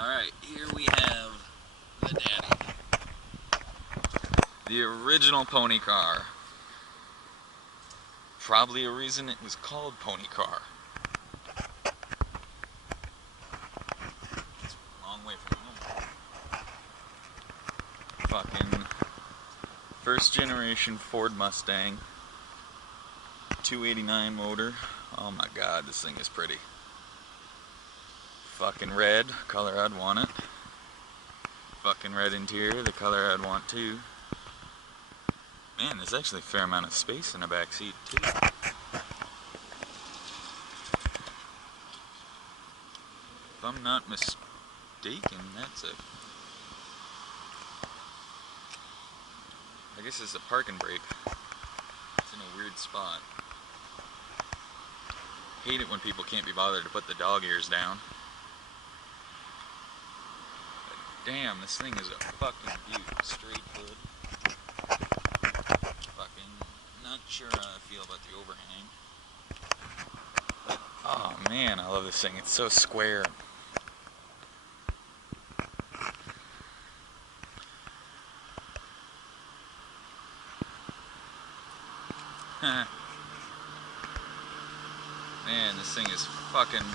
Alright, here we have the daddy. The original pony car. Probably a reason it was called pony car. It's a long way from home. Fucking first generation Ford Mustang. 289 motor. Oh my god, this thing is pretty. Fucking red, color I'd want it. Fucking red interior, the color I'd want too. Man, there's actually a fair amount of space in the back seat too. If I'm not mistaken, that's a... I guess it's a parking brake. It's in a weird spot. Hate it when people can't be bothered to put the dog ears down. But damn, this thing is a fucking beaut. Straight hood. Fucking not sure how I feel about the overhang. But, oh man, I love this thing. It's so square. Man, this thing is fucking...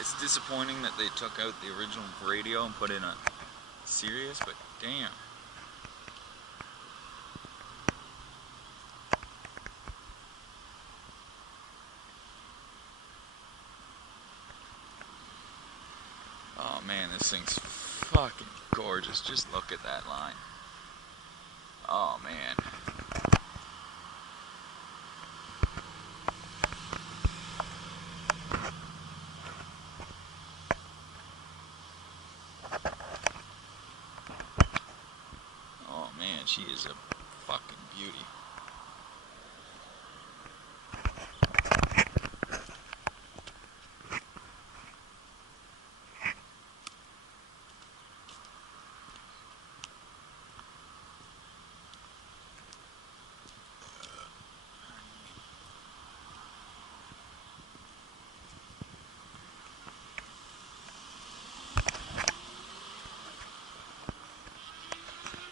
It's disappointing that they took out the original radio and put in a Sirius, but damn. Oh man, this thing's fucking gorgeous. Just look at that line. Oh man. Oh man, she is a fucking beauty.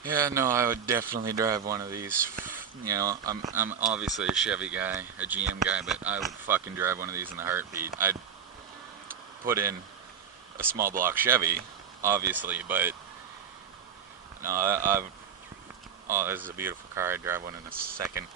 Yeah, no, I would definitely drive one of these. You know, I'm obviously a Chevy guy, a GM guy, but I would fucking drive one of these in a heartbeat. I'd put in a small block Chevy, obviously, but no, oh, this is a beautiful car. I'd drive one in a second.